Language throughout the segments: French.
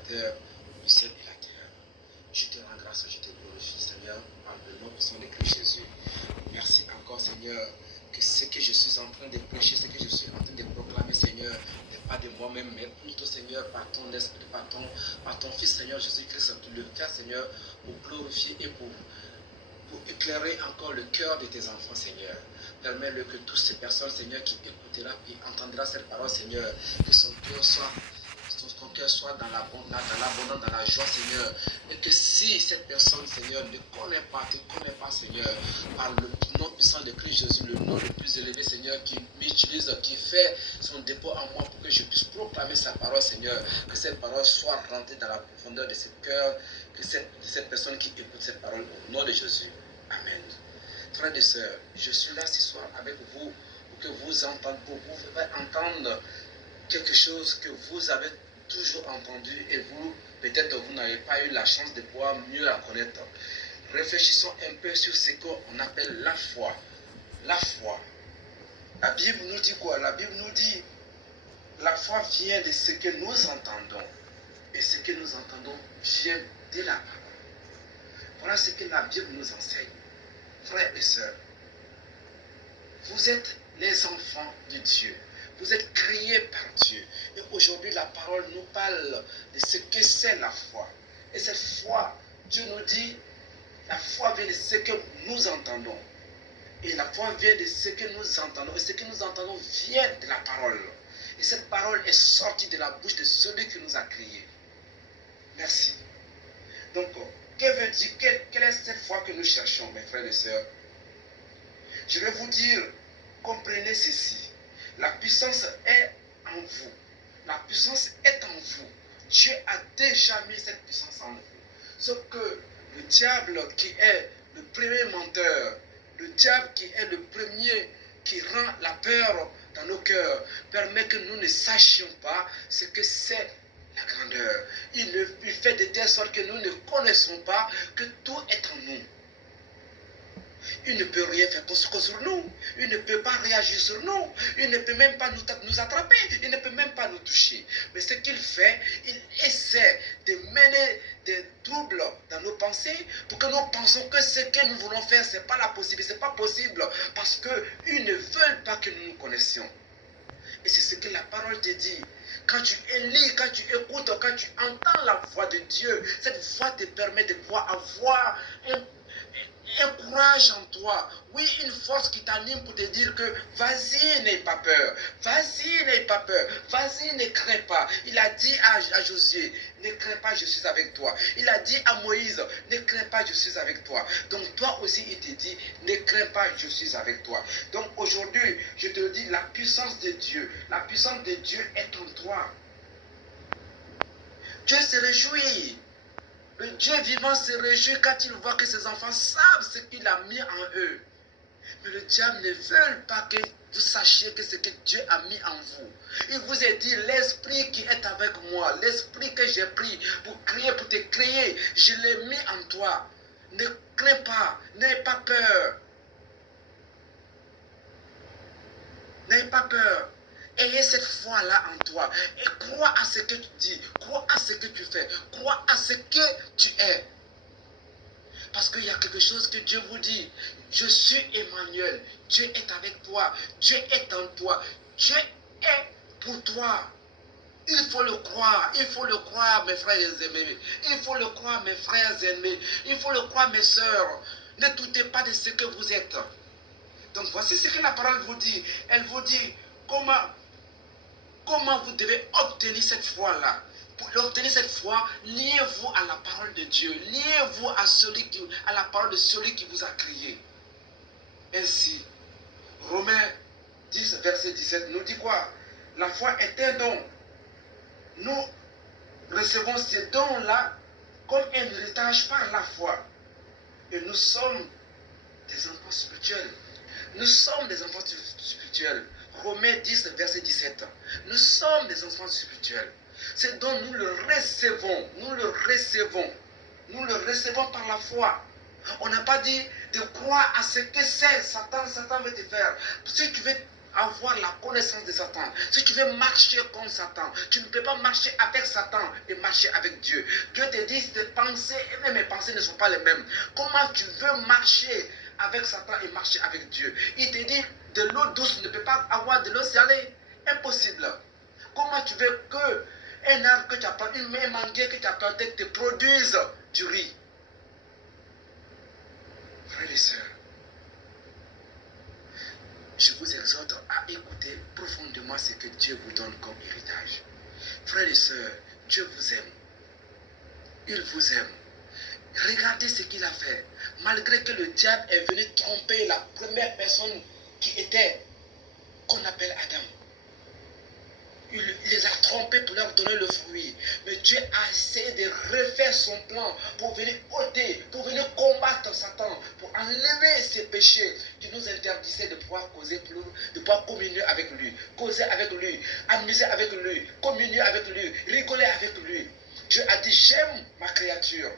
créateur du ciel et la terre. Je te rends grâce, je te glorifie, Seigneur, par le nom puissant de Christ Jésus. Merci encore, Seigneur, que ce que je suis en train de prêcher, ce que je suis en train de proclamer, Seigneur, n'est pas de moi-même, mais plutôt, Seigneur, par ton esprit, par ton Fils, Seigneur Jésus-Christ, tu le fais, Seigneur, pour glorifier et pour éclairer encore le cœur de tes enfants, Seigneur. Permets-le que toutes ces personnes, Seigneur, qui écouteront et entendront cette parole, Seigneur, que son cœur soit dans l'abondance, dans la joie, Seigneur. Et que si cette personne, Seigneur, ne connaît pas, Seigneur, par le nom puissant de Christ Jésus, le nom le plus élevé, Seigneur, qui m'utilise, qui fait son dépôt en moi pour que je puisse proclamer sa parole, Seigneur. Que cette parole soit rentrée dans la profondeur de ce cœur, que cette personne qui écoute cette parole au nom de Jésus. Amen. Frères et sœurs, je suis là ce soir avec vous pour que vous entendiez, pour vous faire entendre quelque chose que vous avez toujours entendu et vous, peut-être vous n'avez pas eu la chance de pouvoir mieux la connaître. Réfléchissons un peu sur ce qu'on appelle la foi. La foi. La Bible nous dit quoi? La Bible nous dit la foi vient de ce que nous entendons. Et ce que nous entendons vient de la parole. Voilà ce que la Bible nous enseigne. Frères et sœurs, vous êtes les enfants de Dieu. Vous êtes créés par Dieu. Et aujourd'hui, la parole nous parle de ce que c'est la foi. Et cette foi, Dieu nous dit, la foi vient de ce que nous entendons. Et la foi vient de ce que nous entendons. Et ce que nous entendons vient de la parole. Et cette parole est sortie de la bouche de celui qui nous a créés. Merci. Donc, que veut dire, quelle est cette foi que nous cherchons, mes frères et sœurs? Je vais vous dire, comprenez ceci. La puissance est en vous. La puissance est en vous. Dieu a déjà mis cette puissance en vous. Sauf que le diable qui est le premier menteur, le diable qui est le premier qui rend la peur dans nos cœurs, permet que nous ne sachions pas ce que c'est la grandeur. Il fait de telle sorte que nous ne connaissons pas que tout est en nous. Il ne peut rien faire sur nous. Il ne peut pas réagir sur nous. Il ne peut même pas nous attraper. Il ne peut même pas nous toucher. Mais ce qu'il fait, il essaie de mener des troubles dans nos pensées pour que nous pensions que ce que nous voulons faire, ce n'est pas la possibilité. Ce n'est pas possible parce qu'ils ne veulent pas que nous nous connaissions. Et c'est ce que la parole te dit. Quand tu lis, quand tu écoutes, quand tu entends la voix de Dieu, cette voix te permet de pouvoir avoir un courage en toi. Oui, une force qui t'anime pour te dire que vas-y, n'aie pas peur. Vas-y, n'aie pas peur. Vas-y, ne crains pas. Il a dit à Josué, ne crains pas, je suis avec toi. Il a dit à Moïse, ne crains pas, je suis avec toi. Donc toi aussi, il te dit, ne crains pas, je suis avec toi. Donc aujourd'hui, je te dis, la puissance de Dieu est en toi. Dieu se réjouit. Le Dieu vivant se réjouit quand il voit que ses enfants savent ce qu'il a mis en eux. Mais le diable ne veut pas que vous sachiez que ce que Dieu a mis en vous. Il vous a dit, l'esprit qui est avec moi, l'esprit que j'ai pris pour créer, pour te créer, je l'ai mis en toi. Ne crains pas, n'aie pas peur. N'aie pas peur. Ayez cette foi-là en toi. Et crois à ce que tu dis. Crois à ce que tu fais. Crois à ce que tu es. Parce qu'il y a quelque chose que Dieu vous dit. Je suis Emmanuel. Dieu est avec toi. Dieu est en toi. Dieu est pour toi. Il faut le croire. Il faut le croire, mes frères aimés. Il faut le croire, mes frères aimés. Il faut le croire, mes sœurs. Ne doutez pas de ce que vous êtes. Donc voici ce que la parole vous dit. Elle vous dit comment vous devez obtenir cette foi-là. Pour obtenir cette foi, liez-vous à la parole de Dieu. Liez-vous à la parole de celui qui vous a créé. Ainsi, Romains 10, verset 17 nous dit quoi? La foi est un don. Nous recevons ces dons-là comme un héritage par la foi. Et nous sommes des enfants spirituels. Nous sommes des enfants spirituels. Romains 10, verset 17. Nous sommes des enfants spirituels. C'est dont nous le recevons. Nous le recevons. Nous le recevons par la foi. On n'a pas dit de croire à ce que c'est. Satan veut te faire. Si tu veux avoir la connaissance de Satan, si tu veux marcher comme Satan, tu ne peux pas marcher avec Satan et marcher avec Dieu. Dieu te dit tes pensées et même mes pensées ne sont pas les mêmes. Comment tu veux marcher avec Satan et marcher avec Dieu? Il te dit de l'eau douce ne peut pas avoir de l'eau salée. Impossible. Comment tu veux que un arbre que tu as planté, une manguier que tu as planté te produise du riz? Frères et sœurs, je vous exhorte à écouter profondément ce que Dieu vous donne comme héritage. Frères et sœurs, Dieu vous aime. Il vous aime. Regardez ce qu'il a fait. Malgré que le diable est venu tromper la première personne qui était, qu'on appelle Adam. Il les a trompés pour leur donner le fruit. Mais Dieu a essayé de refaire son plan pour venir ôter, pour venir combattre Satan, pour enlever ses péchés qui nous interdisaient de pouvoir causer plus, de pouvoir communier avec lui, causer avec lui, amuser avec lui, communier avec lui, rigoler avec lui. Dieu a dit, j'aime ma créature.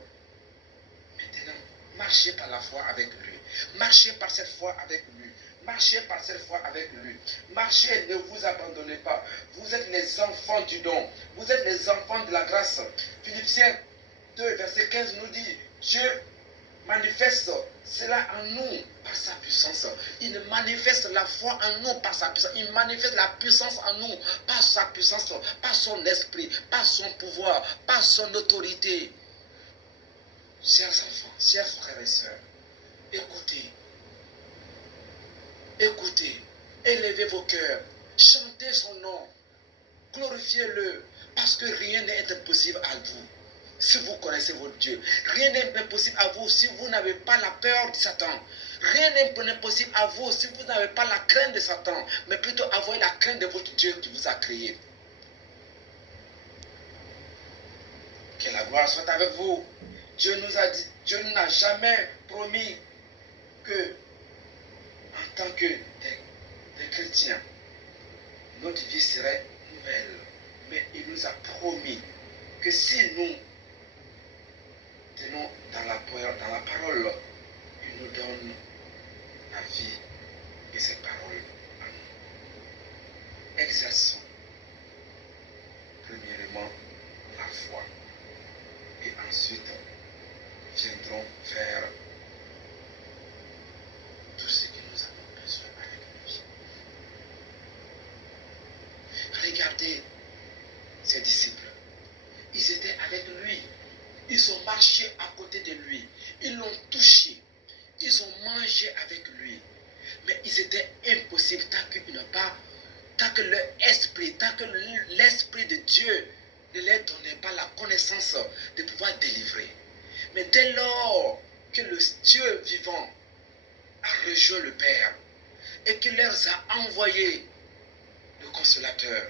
Maintenant, marchez par la foi avec lui. Marchez par cette foi avec lui. Marchez par cette foi avec lui. Marchez, ne vous abandonnez pas. Vous êtes les enfants du don. Vous êtes les enfants de la grâce. Philippiens 2, verset 15 nous dit, Dieu manifeste cela en nous par sa puissance. Il manifeste la foi en nous par sa puissance. Il manifeste la puissance en nous par sa puissance, par son esprit, par son pouvoir, par son autorité. Chers enfants, chers frères et sœurs, écoutez. Écoutez, élevez vos cœurs, chantez son nom, glorifiez-le, parce que rien n'est impossible à vous. Si vous connaissez votre Dieu, rien n'est impossible à vous si vous n'avez pas la peur de Satan. Rien n'est impossible à vous si vous n'avez pas la crainte de Satan, mais plutôt avoir la crainte de votre Dieu qui vous a créé. Que la gloire soit avec vous. Dieu nous a dit, Dieu n'a jamais promis que en tant que des chrétiens, notre vie serait nouvelle. Mais il nous a promis que si nous tenons dans la parole, il nous donne la vie et cette parole à nous. Exerçons premièrement la foi et ensuite viendrons faire tout ce que nous avons besoin avec lui. Regardez ses disciples. Ils étaient avec lui. Ils ont marché à côté de lui. Ils l'ont touché. Ils ont mangé avec lui. Mais ils étaient impossibles tant que leur esprit, tant que l'esprit de Dieu ne leur donnait pas la connaissance de pouvoir délivrer. Mais dès lors que le Dieu vivant a rejoint le Père et qu'il leur a envoyé le consolateur,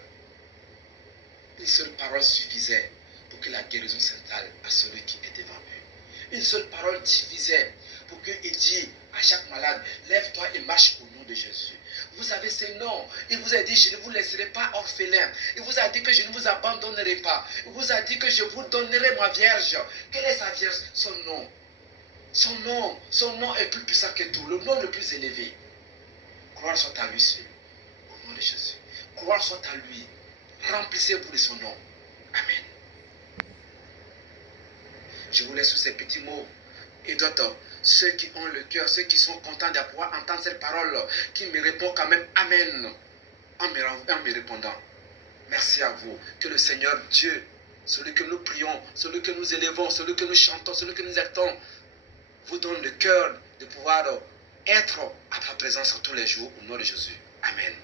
une seule parole suffisait pour que la guérison s'installe à celui qui est devant lui. Une seule parole suffisait pour qu'il dise à chaque malade, lève-toi et marche au nom de Jésus. Vous avez ce nom. Il vous a dit, je ne vous laisserai pas orphelin. Il vous a dit que je ne vous abandonnerai pas. Il vous a dit que je vous donnerai ma Vierge. Quelle est sa Vierge? Son nom. Son nom est plus puissant que tout. Le nom le plus élevé. Gloire soit à lui seul. Au nom de Jésus. Gloire soit à lui. Remplissez-vous de son nom. Amen. Je vous laisse sur ces petits mots. Et d'autres, ceux qui ont le cœur, ceux qui sont contents de pouvoir entendre cette parole, qui me répondent quand même Amen en me répondant. Merci à vous. Que le Seigneur Dieu, celui que nous prions, celui que nous élevons, celui que nous chantons, celui que nous actons, vous donne le cœur de pouvoir être à ta présence tous les jours au nom de Jésus. Amen.